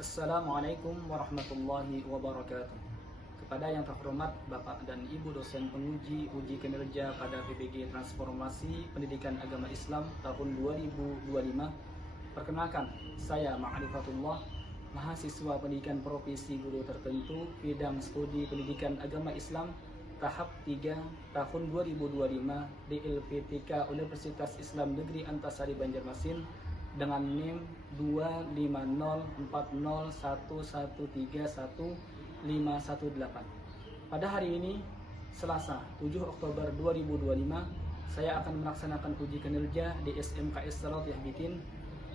Assalamualaikum warahmatullahi wabarakatuh. Kepada yang terhormat Bapak dan Ibu dosen penguji uji kinerja pada PPG Transformasi Pendidikan Agama Islam tahun 2025, perkenalkan, saya Ma'rifatullah, mahasiswa pendidikan profesi guru tertentu bidang studi pendidikan agama Islam tahap 3 tahun 2025 di LPTK Universitas Islam Negeri Antasari Banjarmasin dengan NIM 2501011311518. Pada hari ini, Selasa 7 Oktober 2025, saya akan melaksanakan uji kinerja di SMKS Salatiyah Bikin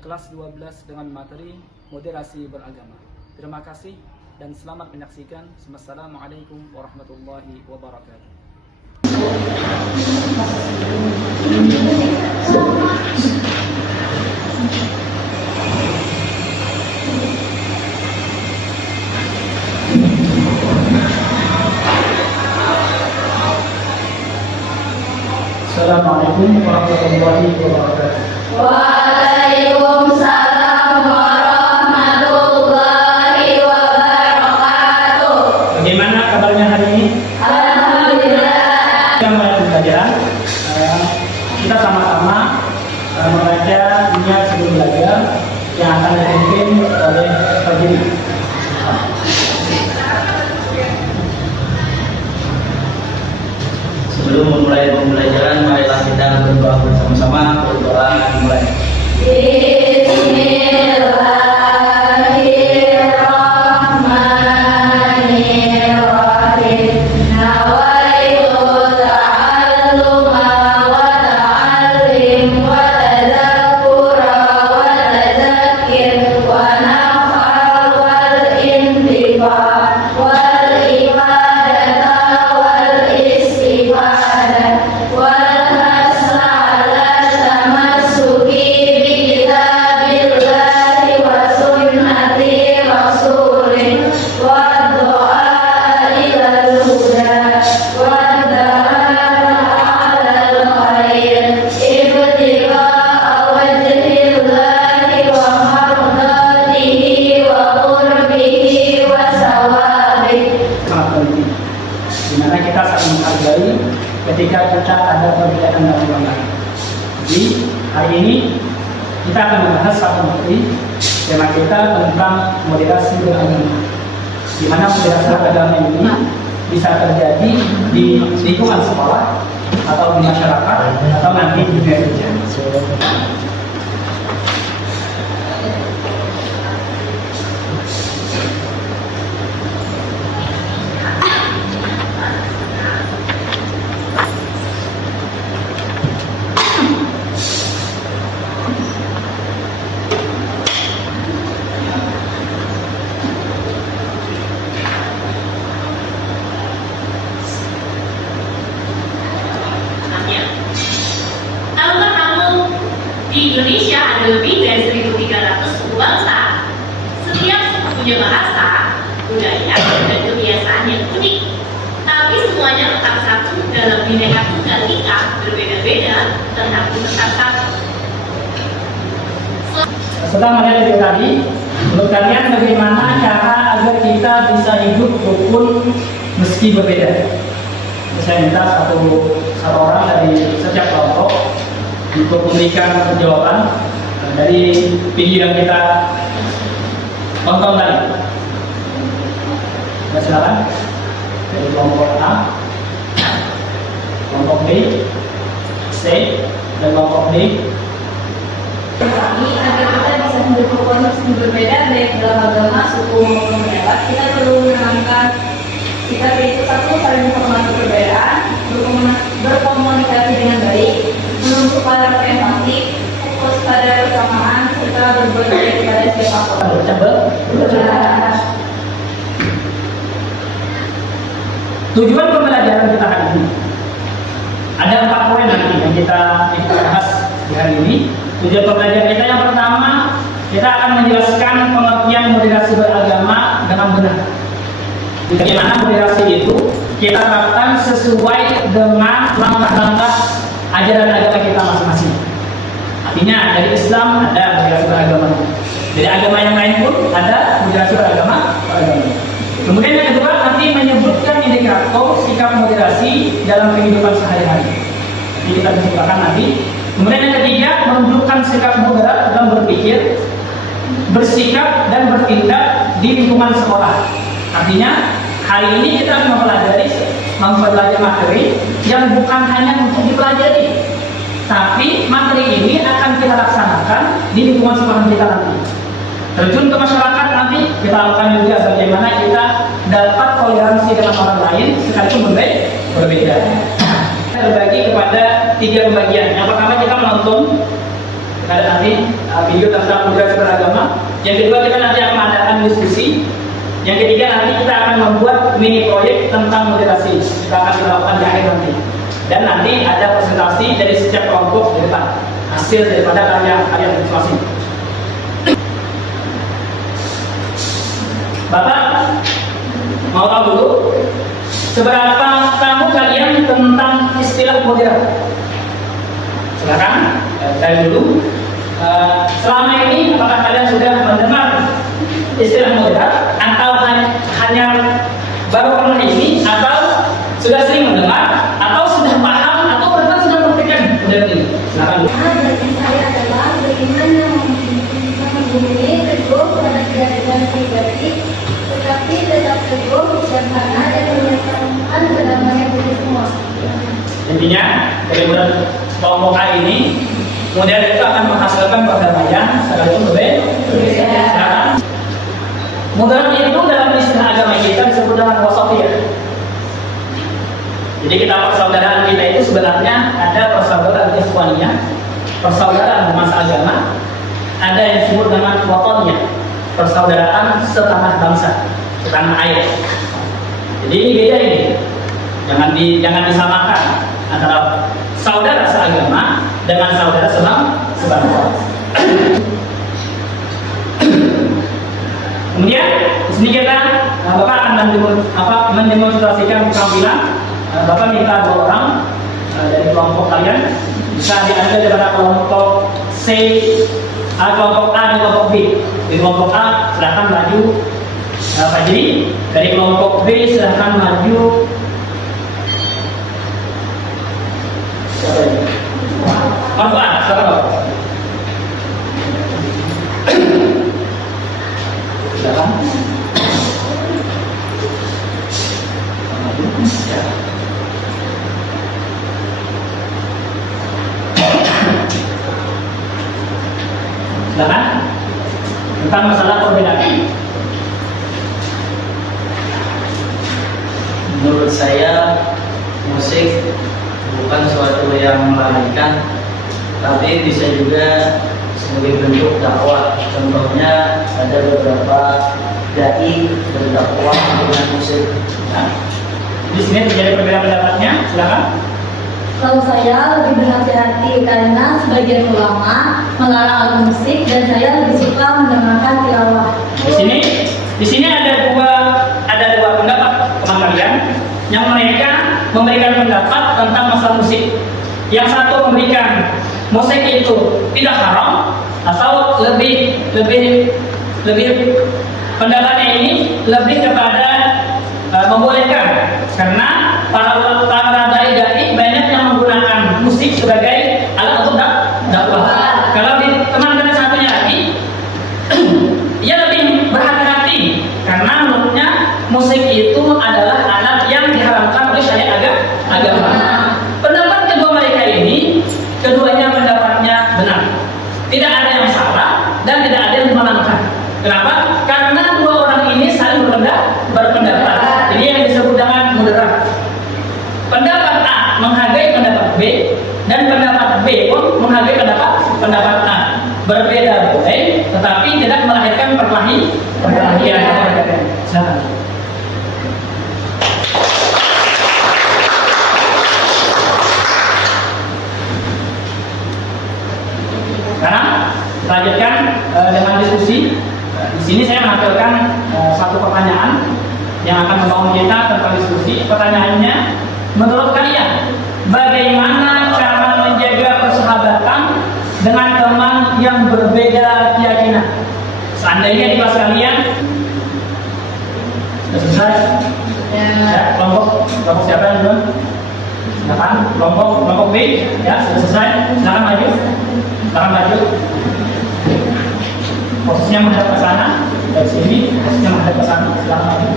kelas 12 dengan materi moderasi beragama. Terima kasih dan selamat menyaksikan. Wassalamualaikum warahmatullahi wabarakatuh. Assalamualaikum warahmatullahi wabarakatuh. Waalaikumsalam warahmatullahi wabarakatuh. Bagaimana kabarnya hari ini? Alhamdulillah. Kita mulai pembelajaran. Kita sama-sama membaca niat sebelum belajar yang akan dipimpin oleh Pak Jiri. Sebelum memulai pembelajaran, marilah kita berdoa bersama-sama. Berdoa dimulai. Bismillahirrahmanirrahim. Nawaitu ta'alluma wa ta'allim wa tadzakkura wa tadzakkir wa naf'a wal intifa' wal ibadata wal istifadah wal hasra ala tamassuki bi kitabillahi wa sunnati rasulih wa doa ilal huda wa da'ala alal khair ibtigha'a wajhillahi wa mardatihi wa qurbihi wa sawabih. Sangat penting, di mana kita saling menghargai ketika kita ada perbedaan dalam agama. Jadi hari ini kita akan membahas satu materi, tema kita tentang moderasi beragama. Di mana moderasi beragama ini bisa terjadi di lingkungan sekolah atau di masyarakat atau nanti di dunia kerja. Tahukah kamu, di Indonesia ada lebih dari 1.300 suku bangsa. Setiap suku punya bahasa, budaya, dan kebiasaan yang unik. Tapi semuanya tetap satu dalam Bhinneka Tunggal Ika, berbeda-beda tetapi tetap satu. Setelah melihat video tadi, menurut kalian bagaimana cara agar kita bisa hidup rukun meski berbeda? Saya minta satu orang dari setiap kelompok untuk memberikan jawaban dari video yang kita tonton tadi. Silakan dari kelompok A, kelompok B, C, dan kelompok D. Kami agar kita bisa hidup rukun meski berbeda baik dalam agama, suku maupun pendapat, kita perlu menanamkan sikap yaitu satu, saling menghormati perbedaan, berkomunikasi dengan baik, menunjukkan rasa empati, fokus pada persamaan, serta berbuat baik kepada siapapun. Tujuan pembelajaran kita hari ini ada 4 poin nanti yang kita bahas di hari ini. Tujuan pembelajaran kita yang pertama, kita akan menjelaskan pengertian moderasi beragama dengan benar. Bagaimana moderasi itu kita terapkan sesuai dengan langkah-langkah ajaran agama kita masing-masing. Artinya dari Islam ada moderasi beragama, dari agama yang lain pun ada moderasi indikator sikap moderasi dalam kehidupan sehari-hari. Ini kita bicarakan nanti. Kemudian yang ketiga, menunjukkan sikap moderat dalam berpikir, bersikap dan bertindak di lingkungan sekolah. Artinya hari ini kita akan mempelajari materi yang bukan hanya untuk dipelajari, tapi materi ini akan kita laksanakan di lingkungan sekolah kita nanti. Terjun ke masyarakat nanti kita lakukan juga bagaimana kita dapat toleransi dengan orang lain sekalipun berbeda. Kita berbagi kepada 3 pembagian. Yang pertama kita menonton, ada nanti video tentang moderasi beragama. Yang kedua kita nanti akan mengadakan diskusi. Yang ketiga nanti kita akan membuat mini proyek tentang moderasi. Kita akan dilakukan di akhir nanti. Dan nanti ada presentasi dari setiap kelompok di depan, hasil daripada karya masing-masing. Bapak mau tahu dulu seberapa tahu kalian tentang istilah moderat? Silakan dari dulu. Selama ini apakah kalian sudah mendengar istilah moderat atau hanya baru pernah ini, atau sudah sering mendengar, atau sudah paham, atau bahkan sudah praktikkan moderat ini? Silakan. Bagi saya adalah bagaimana mempunyai teguh pada keyakinan pribadi, tetapi tetap teguh bijaksana dan menyatakan kedamaian bagi semua. Intinya dari kelompok A ini, kemudian itu akan menghasilkan perdamaian sekalipun berbeda. Moderat itu dalam istilah agama kita disebut dengan wasatiyah. Jadi kita persaudaraan kita itu sebenarnya ada persaudaraan ikhwaniyah, persaudaraan masa agama, ada yang disebut dengan wataniyah, persaudaraan setanah bangsa, setanah air. Jadi ini beda ini. Jangan disamakan antara saudara seagama dengan saudara sebangsa. Kemudian di sini kita Bapak akan mendemonstrasikan keterampilan. Bapak minta 2 orang dari kelompok kalian, bisa diambil daripada kelompok C, kelompok A dan kelompok B. Di kelompok A silahkan maju Fajri, dari kelompok B silahkan maju Marfu'an. Silakan. Silakan. Tentang masalah perbedaan. Menurut saya musik bukan suatu yang melarikan, tapi bisa juga sebagai bentuk dakwah. Contohnya ada beberapa dai berdakwah dengan musik. Nah, di sini terjadi perbedaan pendapatnya. Silakan. Kalau saya lebih berhati-hati karena sebagian ulama melarang alat musik dan saya lebih suka mendengarkan tilawah. Di sini ada dua pendapat teman kalian yang mereka memberikan pendapat tentang masalah musik. Yang satu memberikan musik itu tidak haram, atau lebih pendapatnya ini lebih kepada membolehkan, karena para dai banyak yang menggunakan musik sebagai alat untuk dakwah. Kalau di teman-teman satunya lagi ia lebih berhati-hati karena menurutnya musik itu adalah alat yang diharamkan oleh syariat agama. Pendapat kedua mereka ini, keduanya pendapatnya benar. Tidak ada yang salah dan tidak ada yang dimenangkan. Kenapa? Karena dua orang ini saling berpendapat. Ini yang disebut dengan moderat. Pendapat A menghargai pendapat B, dan pendapat B pun menghargai pendapat A. Berbeda boleh, tetapi tidak melahirkan perkelahian. Silakan. Sekarang lanjutkan dengan diskusi. Di sini saya menampilkan satu pertanyaan yang akan membangun kita tentang diskusi. Pertanyaannya, menurut kalian bagaimana cara menjaga persahabatan dengan teman yang berbeda keyakinan? Seandainya di kelas kalian sudah selesai, Ya, kelompok siapa yang belum? Silakan, kelompok B, ya sudah selesai. Silakan maju. Posisinya menghadap ke sana, dari sini. Posisinya menghadap ke sana. Silakan maju.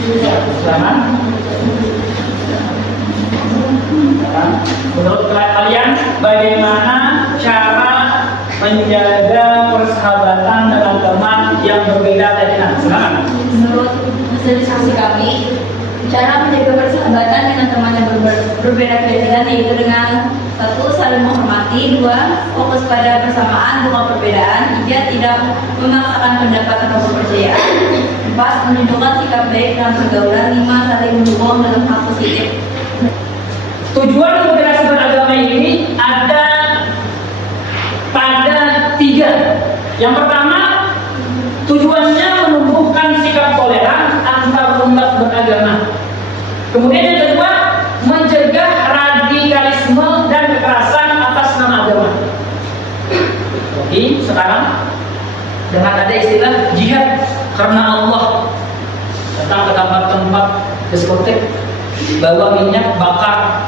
Ya, silakan. Menurut kalian, bagaimana cara menjaga persahabatan dengan teman yang berbeda keyakinan? Silakan. Menurut hasil diskusi kami, cara menjaga persahabatan dengan teman yang berbeda keyakinan yaitu dengan 1. Saling menghormati, 2. Fokus pada persamaan bukan perbedaan, 3. Tidak memaksakan pendapat atau kepercayaan, 4. Menunjukkan sikap baik dalam pergaulan, 5. Saling mendukung dalam hal positif. Tujuan moderasi beragama ini ada pada 3. Yang pertama, tujuannya menumbuhkan sikap toleran antar umat beragama. Kemudian yang kedua, mencegah radikalisme dan kekerasan atas nama agama. Jadi sekarang dengan ada istilah jihad karena Allah, datang ke tempat-tempat diskotek, bawa minyak bakar.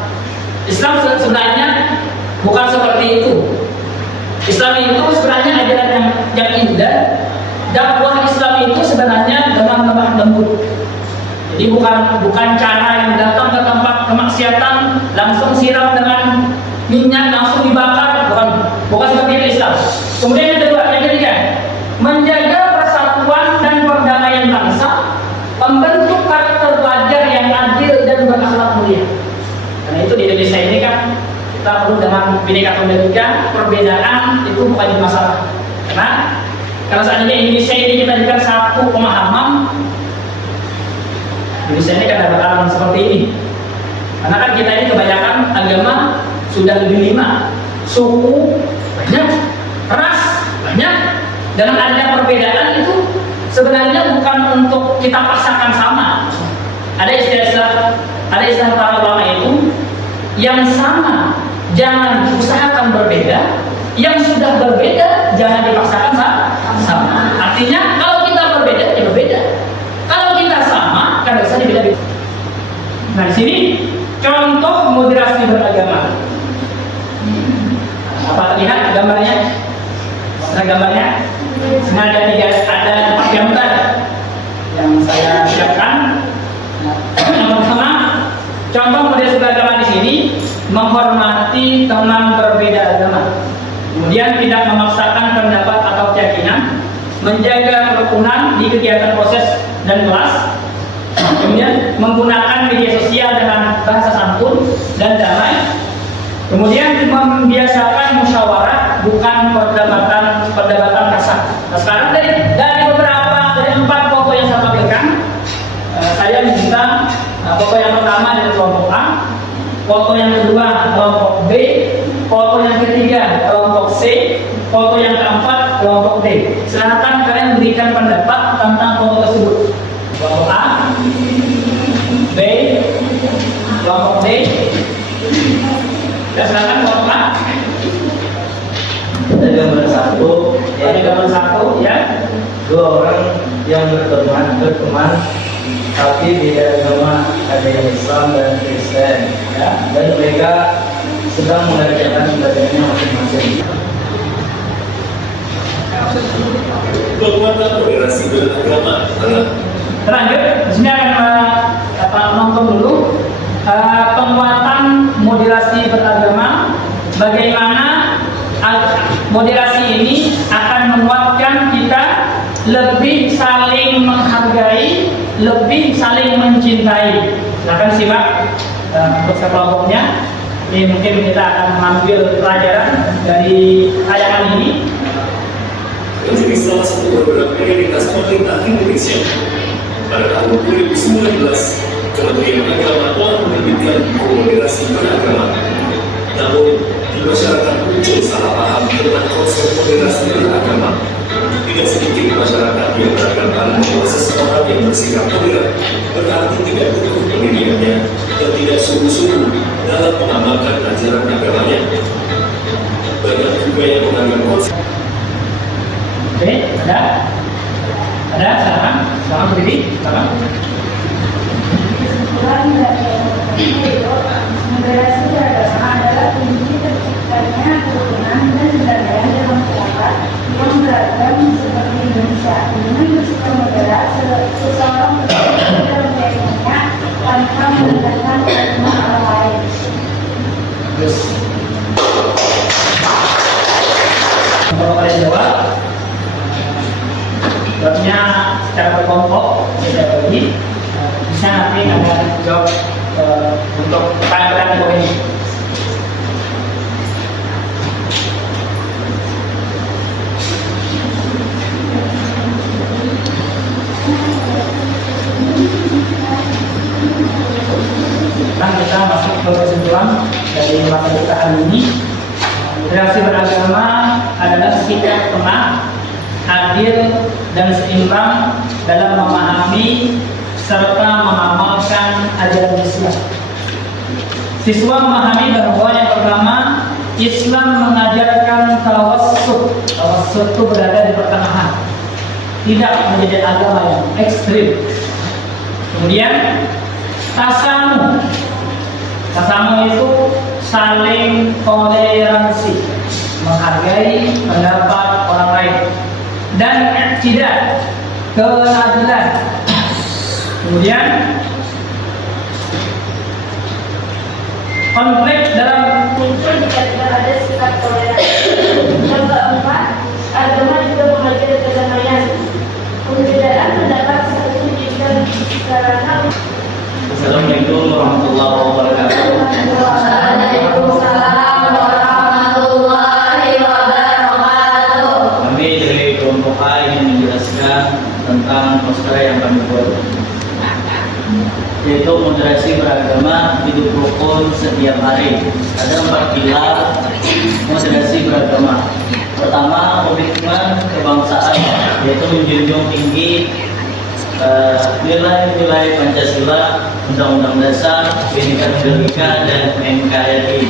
Islam sebenarnya bukan seperti itu. Islam itu sebenarnya ajaran yang indah. Dakwah Islam itu sebenarnya dengan lemah lembut. Jadi bukan cara yang datang ke tempat kemaksiatan langsung siram dengan minyak langsung dibakar, bukan seperti itu Islam. Kemudian yang ketiga, menjaga persatuan dan perdamaian bangsa, membentuk karakter pelajar yang adil dan berakhlak mulia. Karena itu di Indonesia ini kan kita perlu dengan Bhinneka Tunggal Ika, perbedaan itu bukan jadi masalah. Karena seandainya Indonesia ini kita jadikan satu pemahaman, Indonesia ini kan ada bakalan seperti ini. Karena kan kita ini kebanyakan agama sudah lebih 5, suku banyak, ras banyak. Dengan adanya perbedaan itu sebenarnya bukan untuk kita paksakan sama. Ada istilah para ulama itu, yang sama jangan usahakan berbeda, yang sudah berbeda jangan dipaksakan sama. Artinya kalau kita berbeda ya berbeda, kalau kita sama kan bisa dibeda-beda. Nah di sini contoh moderasi beragama. Apa lihat gambarnya? Nah gambarnya sengaja ada 4 gambar yang saya siapkan. Yang pertama, contoh moderasi beragama di sini menghormati teman berbeda agama, kemudian tidak memaksakan pendapat atau keyakinan, menjaga kerukunan di kegiatan proses dan kelas, kemudian menggunakan media sosial dengan bahasa santun dan damai, kemudian membiasakan musyawarah bukan perdebatan kasar. Nah, sekarang dari 4 foto yang saya tampilkan, saya minta foto yang pertama dari kelompok A, foto yang kedua kelompok B, foto yang ketiga kelompok C, foto yang keempat kelompok D. Silakan kalian berikan pendapat tentang foto tersebut. Kelompok A, B, kelompok D. Ya, silakan kelompok A. Ada gambar 1, Ada gambar 1 ya. 2 orang yang berteman tapi beda agama, ada yang Islam dan Kristen, ya, dan mereka sedang mengerjakan ibadahnya masing-masing. Penguatan moderasi beragama. Lanjut, di sini akan nonton dulu penguatan moderasi beragama. Bagaimana moderasi ini akan menguatkan kita lebih saling menghargai, lebih saling mencintai. Silakan simak untuk kelompoknya. Ini mungkin kita akan mengambil pelajaran dari tayangan ini. Menjadi salah satu program prioritas pemerintah Indonesia. Pada tahun 2019, Kementerian Agama telah menerbitkan moderasi beragama. Namun, di masyarakat muncul salah paham tentang konsep moderasi beragama. Tidak sedikit masyarakat yang beranggapan bahwa seseorang yang bersikap moderat berarti tidak teguh pendiriannya dan tidak sungguh-sungguh dalam mengamalkan ajaran agamanya. Banyak juga yang menganggap konsep. Oke, ada, silakan berdiri, silakan. kalau kalian jawab, jawabnya secara berkelompok, kita bagi. Bisa nanti kalian jawab untuk pertanyaan poin ini. Sekarang kita masuk ke kesimpulan dari materi kita hari ini. Reaksi beragama adalah sikap tenang, adil, dan seimbang dalam memahami serta mengamalkan ajaran Islam. Siswa memahami bahwa yang pertama, Islam mengajarkan tawassut. Tawassut itu berada di pertengahan, tidak menjadi agama yang ekstrim. Kemudian tasamuh. Tasamuh itu saling toleransi, menghargai pendapat orang lain, dan i'tidal, keadilan. Kemudian konflik dalam muncul jika tidak ada sikap toleransi. Yang keempat, agama juga mengajar kedamaian. Perbedaan pendapat satu menjadikan sarana. Assalamualaikum warahmatullahi wabarakatuh. Waalaikumsalam warahmatullahi wabarakatuh. Kami dari kelompok A ingin menjelaskan tentang poster yang kami buat, yaitu moderasi beragama hidup rukun setiap hari. Ada 4 pilar moderasi beragama. Pertama, komitmen kebangsaan, yaitu menjunjung tinggi nilai-nilai Pancasila, Undang-Undang Dasar, Bhinneka Tunggal Ika, dan NKRI.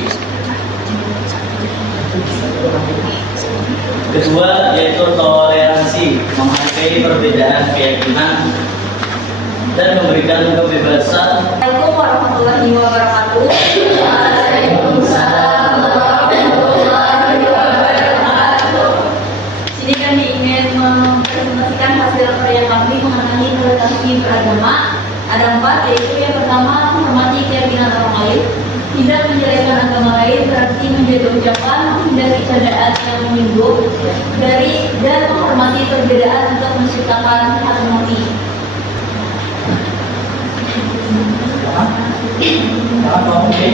Kedua, yaitu toleransi, menghargai perbedaan keyakinan dan memberikan kebebasan. Assalamualaikum warahmatullahi wabarakatuh. Waalaikumsalam warahmatullahi wabarakatuh. Sini kami ingin mempresentasikan hasil karya kami mengenai toleransi beragama. Ada 4, yaitu yang pertama, menghormati keyakinan orang lain, tidak menjelekkan agama lain, berarti menjaga ucapan, menghindari candaan yang menyinggung, dan menghormati perbedaan untuk menciptakan harmoni. Oke.